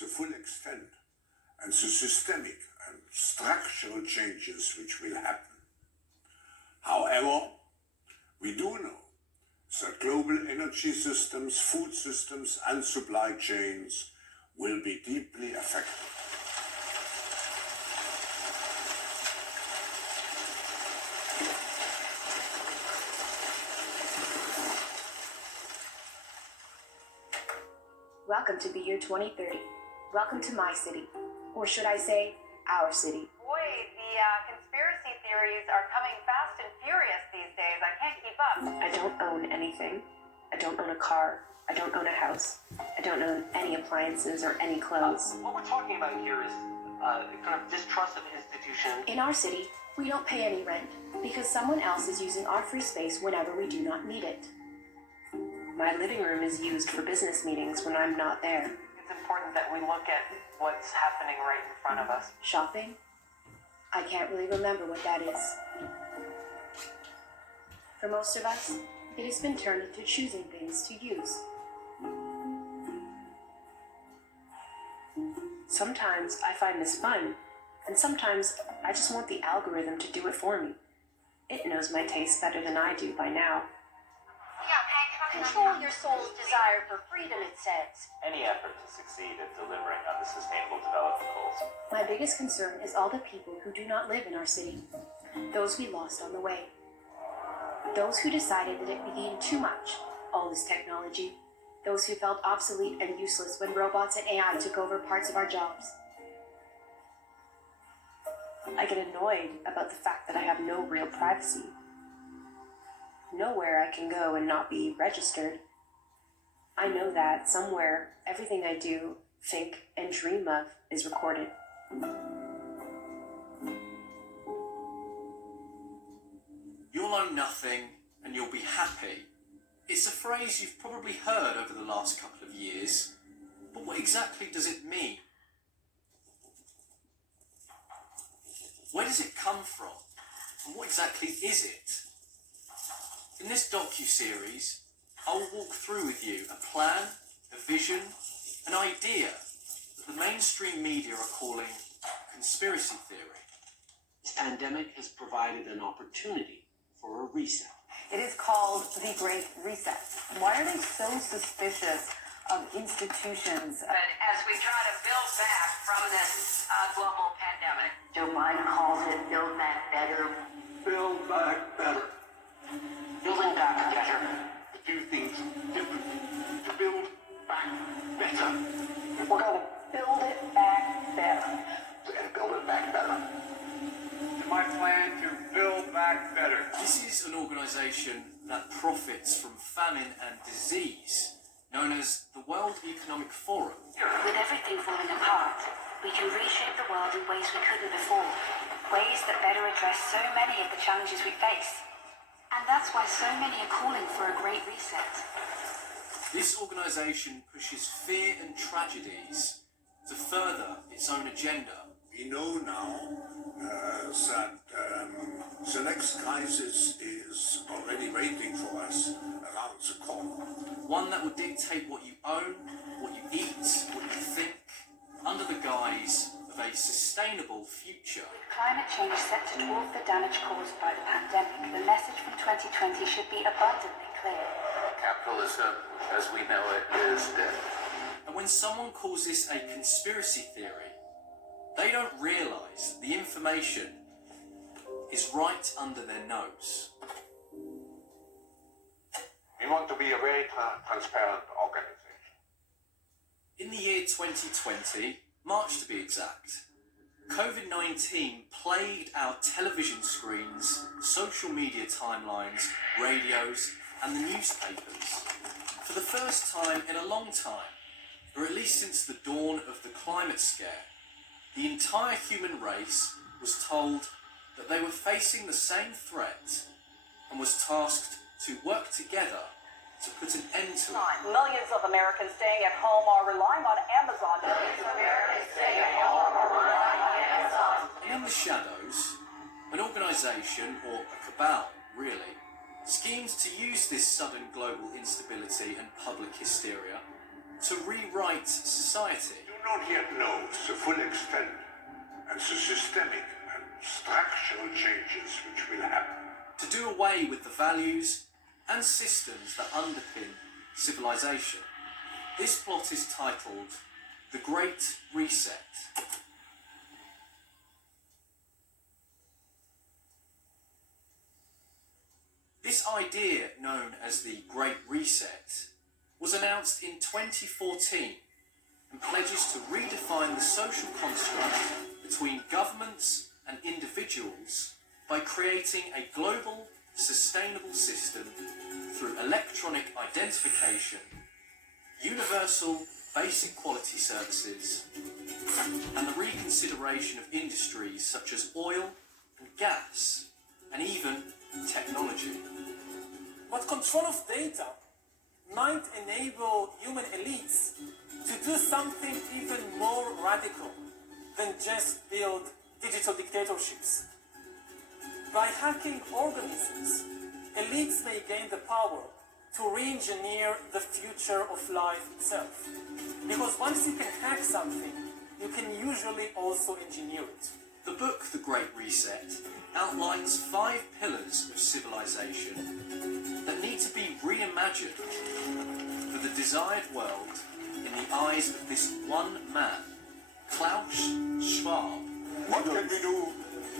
the full extent and the systemic and structural changes which will happen. However, we do know that global energy systems, food systems and supply chains will be deeply affected. Welcome to the year 2030. Welcome to my city. Or should I say, our city. Boy, the conspiracy theories are coming fast and furious these days. I can't keep up. I don't own anything. I don't own a car. I don't own a house. I don't own any appliances or any clothes. What we're talking about here is kind of distrust of institutions. In our city, we don't pay any rent because someone else is using our free space whenever we do not need it. My living room is used for business meetings when I'm not there. It's important that we look at what's happening right in front of us. Shopping? I can't really remember what that is. For most of us, it has been turned into choosing things to use. Sometimes I find this fun, and sometimes I just want the algorithm to do it for me. It knows my tastes better than I do by now. Control your soul's desire for freedom, it says. Any effort to succeed in delivering on the Sustainable Development Goals. My biggest concern is all the people who do not live in our city. Those we lost on the way. Those who decided that it became too much, all this technology. Those who felt obsolete and useless when robots and AI took over parts of our jobs. I get annoyed about the fact that I have no real privacy. Nowhere I can go and not be registered. I know that somewhere everything I do, think, and dream of is recorded. You'll own nothing and you'll be happy. It's a phrase you've probably heard over the last couple of years, but what exactly does it mean? Where does it come from? And what exactly is it? In this docu-series, I will walk through with you a plan, a vision, an idea that the mainstream media are calling conspiracy theory. This pandemic has provided an opportunity for a reset. It is called the Great Reset. Why are they so suspicious of institutions? But as we try to build back from this global pandemic. Joe Biden calls it Build Back Better. Build back better. Building back better. To do things differently. To build back better. We're going to build it back better. We're going to build it back better. My plan to build back better. This is an organisation that profits from famine and disease, known as the World Economic Forum. With everything falling apart, we can reshape the world in ways we couldn't before. Ways that better address so many of the challenges we face. And that's why so many are calling for a great reset. This organisation pushes fear and tragedies to further its own agenda. We know now that the next crisis is already waiting for us around the corner. One that will dictate what you own, what you eat, what you think, under the guise of a sustainable future. With climate change set to dwarf the damage caused by the pandemic, the message from 2020 should be abundantly clear. Capitalism, as we know it, is dead. And when someone calls this a conspiracy theory, they don't realise the information is right under their nose. We want to be a very transparent organization. In the year 2020, March to be exact, COVID-19 plagued our television screens, social media timelines, radios, and the newspapers. For the first time in a long time, or at least since the dawn of the climate scare, the entire human race was told that they were facing the same threat and was tasked to work together to put an end to it. Millions of Americans staying at home are relying on Amazon. Millions of Americans staying at home are relying on Amazon. And in the shadows, an organisation, or a cabal really, schemes to use this sudden global instability and public hysteria to rewrite society. Do not yet know the full extent and the systemic and structural changes which will happen. To do away with the values and systems that underpin civilization. This plot is titled The Great Reset. This idea, known as the Great Reset, was announced in 2014 and pledges to redefine the social construct between governments and individuals by creating a global, sustainable system through electronic identification, universal basic quality services, and the reconsideration of industries such as oil and gas, and even technology. But control of data might enable human elites to do something even more radical than just build digital dictatorships. By hacking organisms, elites may gain the power to re-engineer the future of life itself. Because once you can hack something, you can usually also engineer it. The book, The Great Reset, outlines 5 pillars of civilization that need to be reimagined for the desired world in the eyes of this one man, Klaus Schwab. What can we do?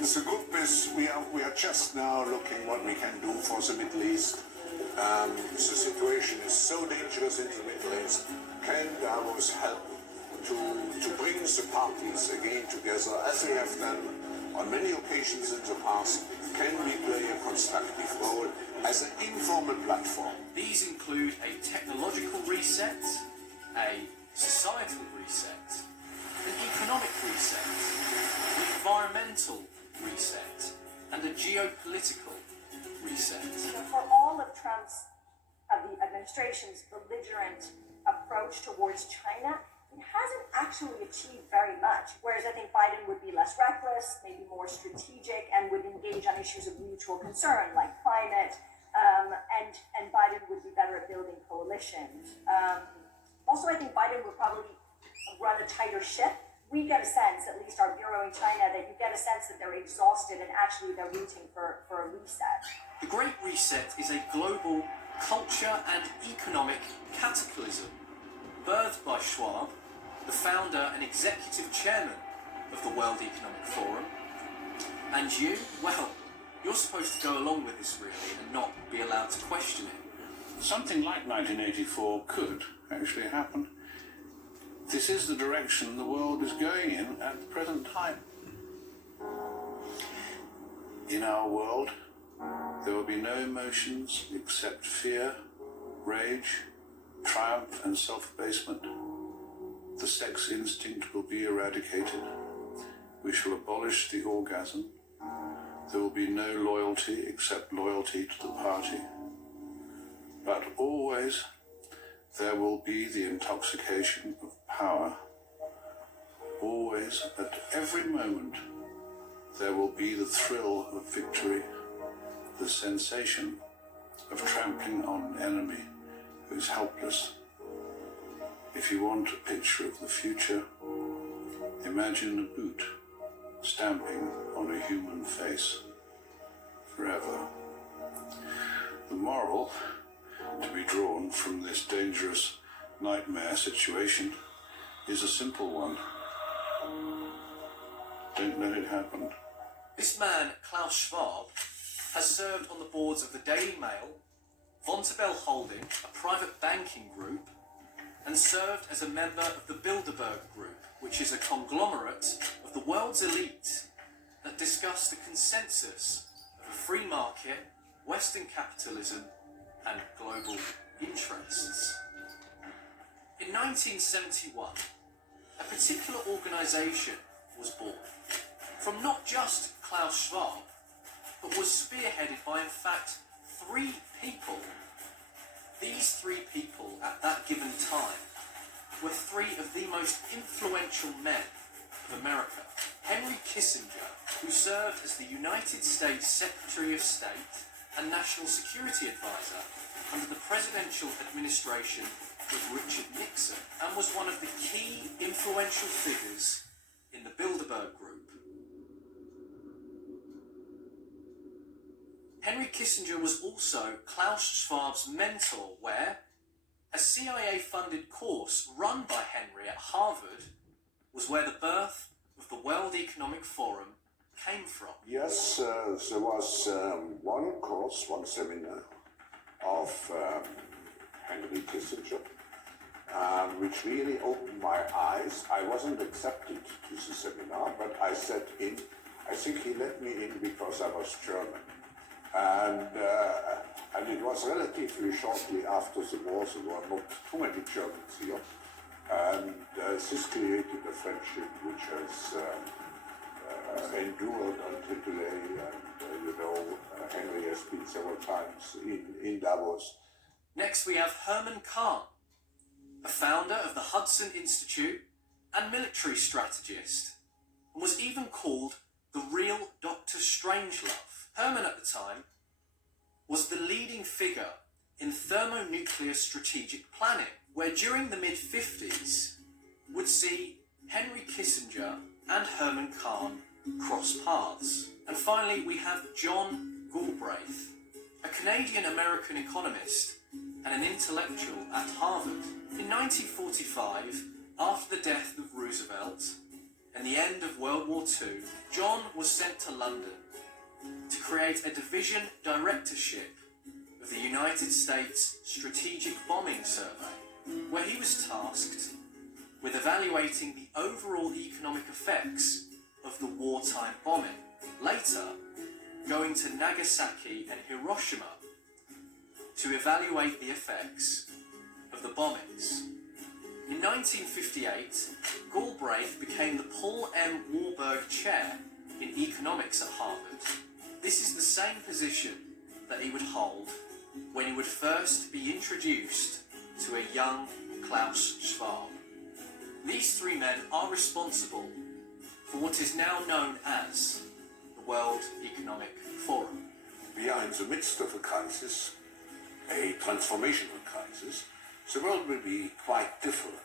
The group is, we are just now looking what we can do for the Middle East. The situation is so dangerous in the Middle East. Can Davos help to bring the parties again together, as we have done on many occasions in the past? Can we play a constructive role as an informal platform? These include a technological reset, a societal reset, an economic reset, an environmental reset, and a geopolitical reset. For all of the administration's belligerent approach towards China, it hasn't actually achieved very much. Whereas I think Biden would be less reckless, maybe more strategic, and would engage on issues of mutual concern like climate, and Biden would be better at building coalitions. Also, I think Biden would probably run a tighter ship. We get a sense, at least our bureau in China, that you get a sense that they're exhausted and actually they're rooting for a reset. The Great Reset is a global culture and economic cataclysm, birthed by Schwab, the founder and executive chairman of the World Economic Forum. And you, well, you're supposed to go along with this really and not be allowed to question it. Something like 1984 could actually happen. This is the direction the world is going in at the present time. In our world, there will be no emotions except fear, rage, triumph and self-abasement. The sex instinct will be eradicated. We shall abolish the orgasm. There will be no loyalty except loyalty to the party. But always there will be the intoxication of power. Always, at every moment, there will be the thrill of victory, the sensation of trampling on an enemy who is helpless. If you want a picture of the future, imagine a boot stamping on a human face forever. The moral to be drawn from this dangerous nightmare situation is a simple one. Don't let it happen. This man, Klaus Schwab, has served on the boards of the Daily Mail, Vontobel Holding, a private banking group, and served as a member of the Bilderberg Group, which is a conglomerate of the world's elite that discuss the consensus of a free market, Western capitalism, and global interests. In 1971, a particular organisation was born from not just Klaus Schwab, but was spearheaded by, in fact, 3 people. These 3 people at that given time were 3 of the most influential men of America. Henry Kissinger, who served as the United States Secretary of State and National Security Advisor under the presidential administration of Richard Nixon and was one of the key influential figures in the Bilderberg Group. Henry Kissinger was also Klaus Schwab's mentor, where a CIA-funded course run by Henry at Harvard was where the birth of the World Economic Forum came from. Yes, there was one course, one seminar of Henry Kissinger, which really opened my eyes. I wasn't accepted to the seminar, but I sat in. I think he let me in because I was German. And it was relatively shortly after the war. There were not too many Germans here. And this created a friendship which has endured until today. And Henry has been several times in Davos. Next we have Herman Kahn, a founder of the Hudson Institute and military strategist, and was even called the real Dr. Strangelove. Herman at the time was the leading figure in thermonuclear strategic planning, where during the mid-50s would see Henry Kissinger and Herman Kahn cross paths. And finally we have John Galbraith, a Canadian-American economist and an intellectual at Harvard. In 1945, after the death of Roosevelt and the end of World War II, John was sent to London to create a division directorship of the United States Strategic Bombing Survey, where he was tasked with evaluating the overall economic effects of the wartime bombing, later going to Nagasaki and Hiroshima to evaluate the effects of the bombings. In 1958, Galbraith became the Paul M. Warburg Chair in Economics at Harvard. This is the same position that he would hold when he would first be introduced to a young Klaus Schwab. These three men are responsible for what is now known as the World Economic Forum. We are in the midst of a crisis, a transformational crisis. The world will be quite different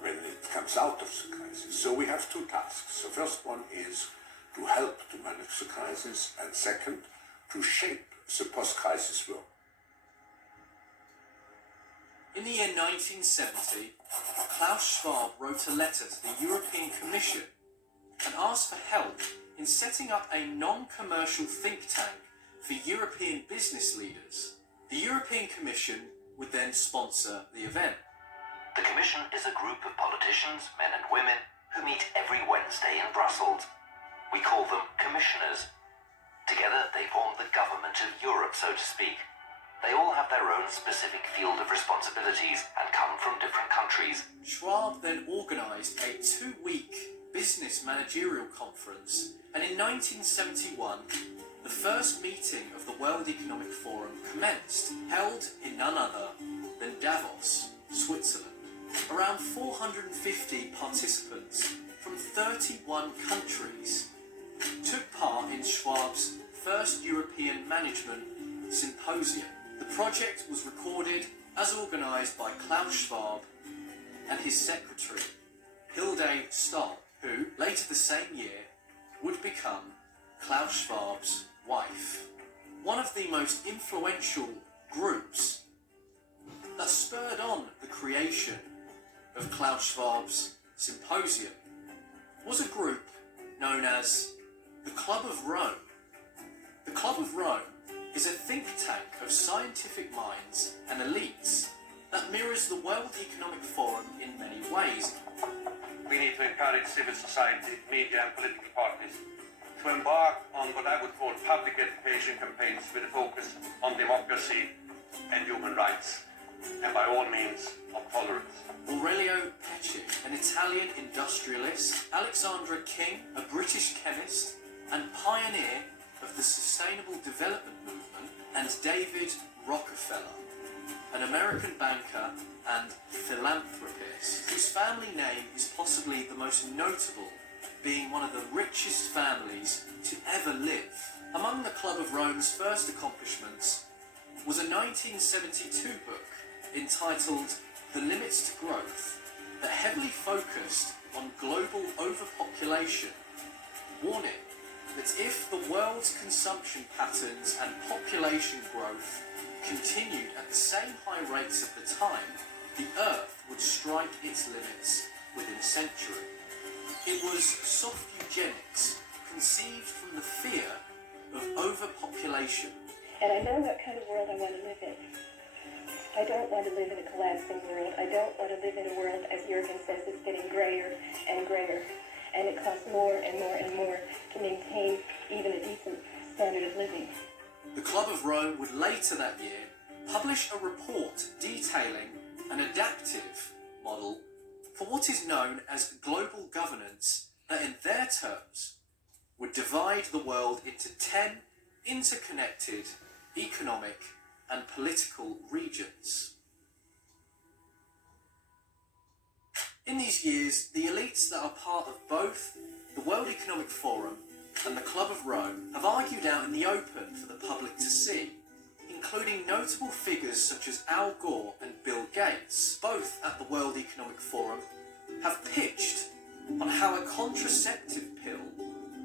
when it comes out of the crisis. So we have two tasks. The first one is to help to manage the crisis, and second, to shape the post-crisis world. In the year 1970, Klaus Schwab wrote a letter to the European Commission and asked for help in setting up a non-commercial think tank for European business leaders. The European Commission would then sponsor the event. The Commission is a group of politicians, men and women, who meet every Wednesday in Brussels. We call them commissioners. Together they form the government of Europe, so to speak. They all have their own specific field of responsibilities and come from different countries. Schwab then organised a 2-week business managerial conference, and in 1971, the first meeting of the World Economic Forum commenced, held in none other than Davos, Switzerland. Around 450 participants from 31 countries took part in Schwab's first European Management Symposium. The project was recorded as organised by Klaus Schwab and his secretary, Hilde Stoll, who, later the same year, would become Klaus Schwab's wife. One of the most influential groups that spurred on the creation of Klaus Schwab's symposium was a group known as the Club of Rome. The Club of Rome is a think tank of scientific minds and elites that mirrors the World Economic Forum in many ways. We need to encourage civil society, media and political parties to embark on what I would call public education campaigns with a focus on democracy and human rights, and by all means of tolerance. Aurelio Peccei, an Italian industrialist, Alexandra King, a British chemist and pioneer of the Sustainable Development Movement, and David Rockefeller, an American banker and philanthropist, whose family name is possibly the most notable, being one of the richest families to ever live. Among the Club of Rome's first accomplishments was a 1972 book entitled The Limits to Growth that heavily focused on global overpopulation, warning that if the world's consumption patterns and population growth continued at the same high rates of the time, the Earth would strike its limits within a century. It was soft eugenics, conceived from the fear of overpopulation. And I know what kind of world I want to live in. I don't want to live in a collapsing world. I don't want to live in a world, as Jürgen says, it's getting grayer and grayer. And it costs more and more and more to maintain even a decent standard of living. The Club of Rome would later that year publish a report detailing an adaptive model for what is known as global governance that in their terms would divide the world into 10 interconnected economic and political regions. In these years, the elites that are part of both the World Economic Forum and the Club of Rome have argued out in the open for the public to see, including notable figures such as Al Gore and Bill Gates, both at the World Economic Forum, have pitched on how a contraceptive pill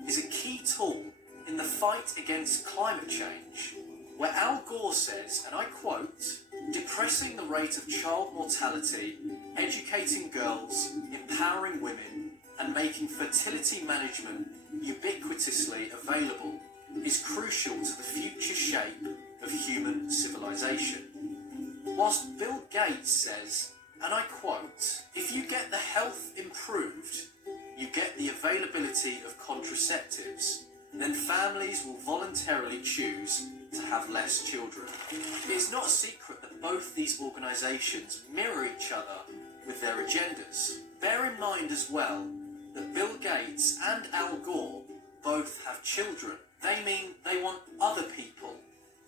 is a key tool in the fight against climate change, where Al Gore says, and I quote, "Depressing the rate of child mortality, educating girls, empowering women, and making fertility management ubiquitously available is crucial to the future shape of human civilization." Whilst Bill Gates says, and I quote, "If you get the health improved, you get the availability of contraceptives, then families will voluntarily choose to have less children." It is not a secret that both these organisations mirror each other with their agendas. Bear in mind as well that Bill Gates and Al Gore both have children. They mean they want other people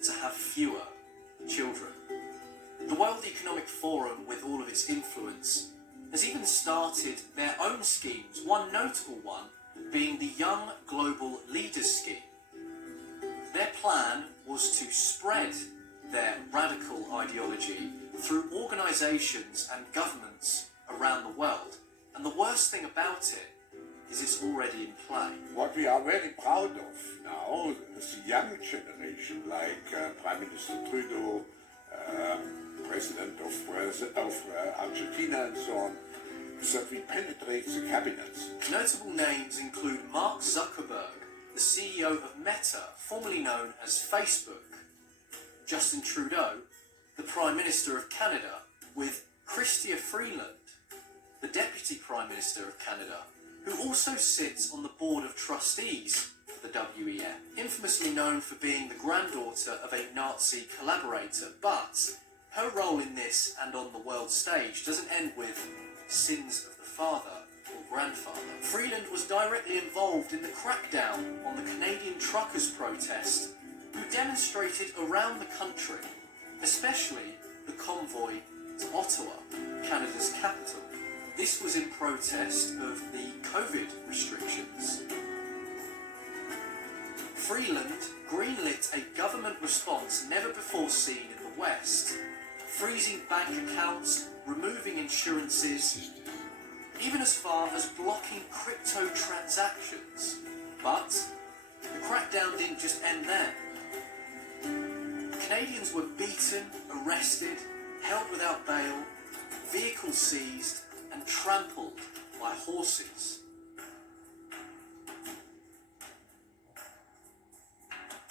to have fewer children. The World Economic Forum, with all of its influence, has even started their own schemes, one notable one being the Young Global Leaders Scheme. Their plan was to spread their radical ideology through organisations and governments around the world. And the worst thing about it is it's already in play. What we are very proud of now is the young generation, like Prime Minister Trudeau, President of Argentina and so on, is that we penetrate the cabinets. Notable names include Mark Zuckerberg, the CEO of Meta, formerly known as Facebook, Justin Trudeau, the Prime Minister of Canada, with Chrystia Freeland, the Deputy Prime Minister of Canada, who also sits on the Board of Trustees for the WEF, infamously known for being the granddaughter of a Nazi collaborator, but her role in this and on the world stage doesn't end with sins of the father or grandfather. Freeland was directly involved in the crackdown on the Canadian truckers' protest, who demonstrated around the country, especially the convoy to Ottawa, Canada's capital. This was in protest of the COVID restrictions. Freeland greenlit a government response never before seen in the West, freezing bank accounts, removing insurances, even as far as blocking crypto transactions. But the crackdown didn't just end there. Canadians were beaten, arrested, held without bail, vehicles seized, and trampled by horses.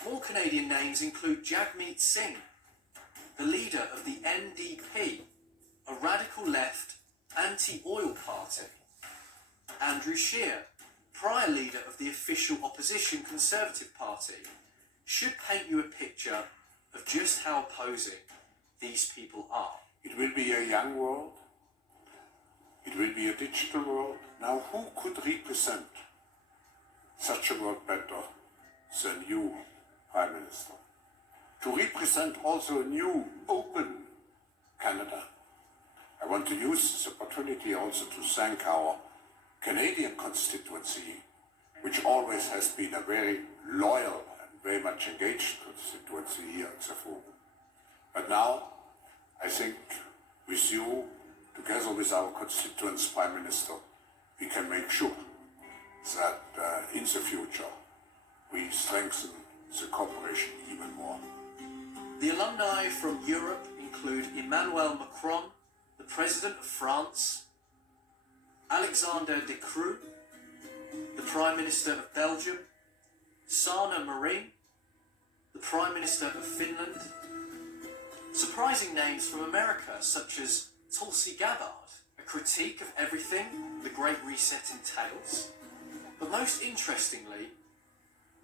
More Canadian names include Jagmeet Singh, the leader of the NDP, a radical left anti-oil party. Andrew Scheer, prior leader of the official opposition Conservative Party, should paint you a picture of just how opposing these people are. It will be a young world. It will be a digital world. Now, who could represent such a world better than you, Prime Minister? To represent also a new, open Canada. I want to use this opportunity also to thank our Canadian constituency, which always has been a very loyal and very much engaged constituency here at the Forum. But now, I think with you, together with our constituents, Prime Minister, we can make sure that in the future we strengthen the cooperation even more. The alumni from Europe include Emmanuel Macron, the President of France, Alexander De Croo, the Prime Minister of Belgium, Sanna Marin, the Prime Minister of Finland. Surprising names from America, such as Tulsi Gabbard, a critique of everything the Great Reset entails. But most interestingly,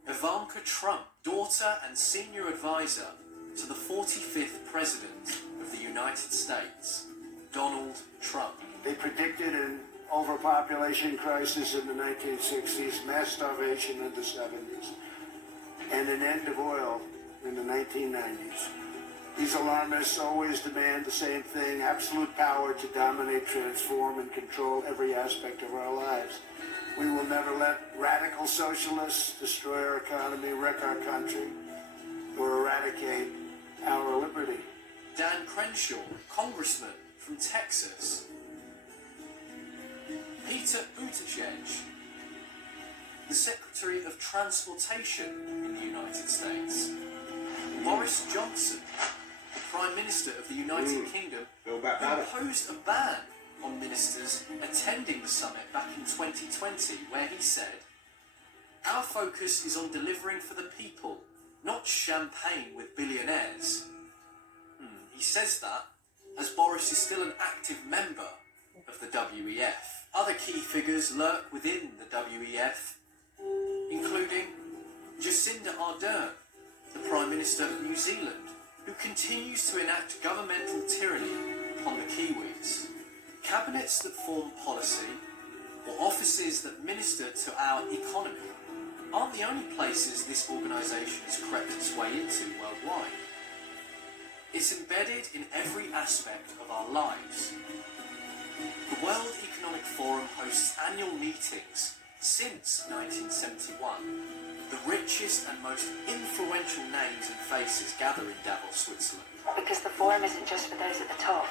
Ivanka Trump, daughter and senior advisor to the 45th President of the United States, Donald Trump. They predicted an overpopulation crisis in the 1960s, mass starvation in the 70s, and an end of oil in the 1990s. These alarmists always demand the same thing: absolute power to dominate, transform, and control every aspect of our lives. We will never let radical socialists destroy our economy, wreck our country, or eradicate our liberty. Dan Crenshaw, congressman from Texas. Peter Buttigieg, the Secretary of Transportation in the United States. Boris Johnson, the Prime Minister of the United Kingdom, who imposed a ban on ministers attending the summit back in 2020, where he said, "Our focus is on delivering for the people, not champagne with billionaires." He says that as Boris is still an active member of the WEF. Other key figures lurk within the WEF, including Jacinda Ardern, the Prime Minister of New Zealand, who continues to enact governmental tyranny upon the Kiwis. Cabinets that form policy, or offices that minister to our economy, aren't the only places this organisation has crept its way into worldwide. It's embedded in every aspect of our lives. The World Economic Forum hosts annual meetings since 1971. The richest and most influential names and faces gather in Davos, Switzerland. Because the forum isn't just for those at the top.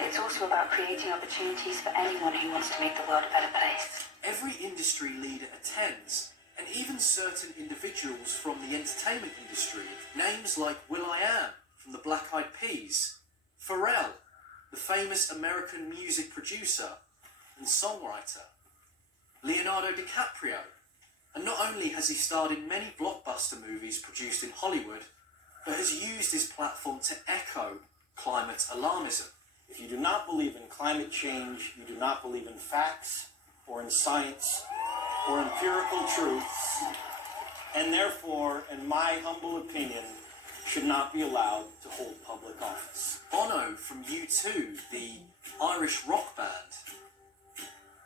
It's also about creating opportunities for anyone who wants to make the world a better place. Every industry leader attends, and even certain individuals from the entertainment industry, names like will.i.am from the Black Eyed Peas, Pharrell, the famous American music producer and songwriter, Leonardo DiCaprio, and not only has he starred in many blockbuster movies produced in Hollywood, but has used his platform to echo climate alarmism. If you do not believe in climate change, you do not believe in facts or in science or empirical truths, and therefore, in my humble opinion, should not be allowed to hold public office. Bono from U2, the Irish rock band,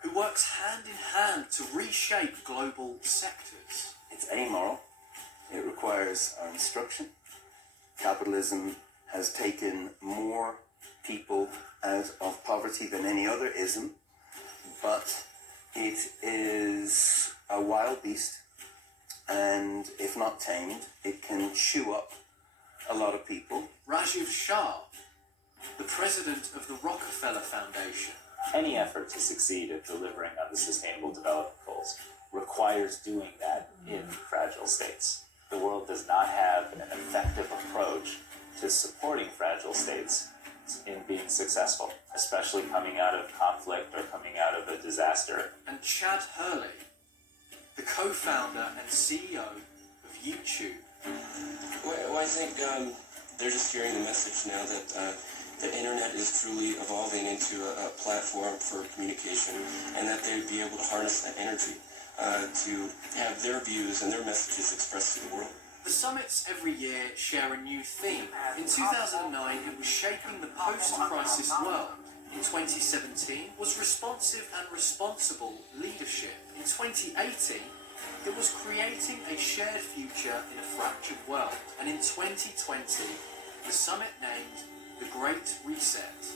who works hand in hand to reshape global sectors. It's amoral. It requires our instruction. Capitalism has taken more people out of poverty than any other ism, but it is a wild beast, and if not tamed, it can chew up a lot of people. Rajiv Shah, the president of the Rockefeller Foundation. Any effort to succeed at delivering on the Sustainable Development Goals requires doing that in fragile states. The world does not have an effective approach to supporting fragile states in being successful, especially coming out of conflict or coming out of a disaster. And Chad Hurley, the co-founder and CEO of YouTube. Well, I think they're just hearing the message now that the internet is truly evolving into a platform for communication, and that they'd be able to harness that energy to have their views and their messages expressed to the world. The summits every year share a new theme. In 2009, it was shaping the post-crisis world. In 2017, was responsive and responsible leadership. In 2018, it was creating a shared future in a fractured world. And in 2020, the summit named The Great Reset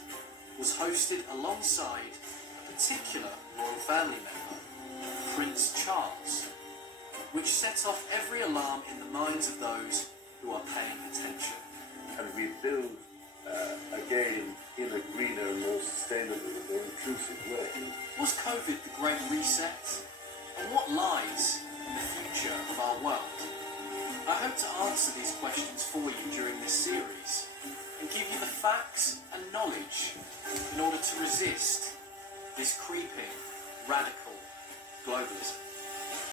was hosted alongside a particular royal family member, Prince Charles, which set off every alarm in the minds of those who are paying attention. And we build again in a greener, intrusive way. Was COVID the Great Reset? And what lies in the future of our world? I hope to answer these questions for you during this series and give you the facts and knowledge in order to resist this creeping, radical globalism.